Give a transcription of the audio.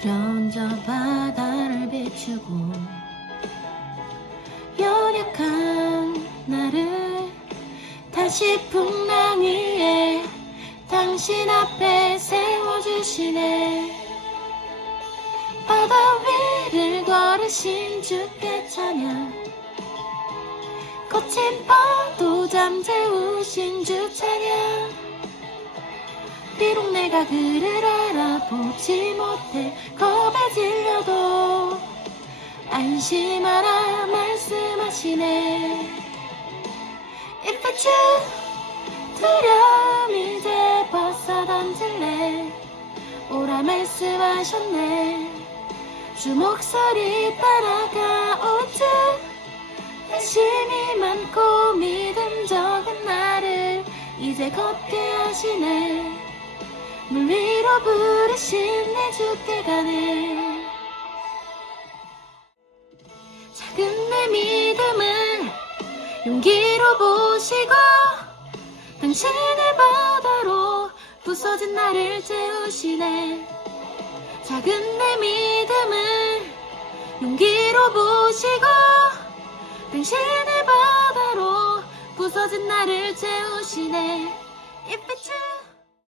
두려운 저 바다를 비추고 연약한 나를 다시 풍랑 위에 당신 앞에 세워주시네. 바다 위를 걸으신 주께 찬양. 거친 파도 잠재우신 주 찬양 비록 내가 그를 알아보지 못해 겁에 질려도 안심하라 말씀하시네. If it's you 두려움이 돼 벗어 던질래. 오라 말씀하셨네. 주 목소리 따라가 오주 열심히 많고 믿음 적은 나를 이제 걷게 하시네 물 위로 부르신 내 주께 가네 작은 내 믿음을 용기로 보시고 당신의 바다로 부서진 나를 채우시네. 작은 내 믿음을 용기로 보시고 당신의 바다로 부서진 나를 채우시네. true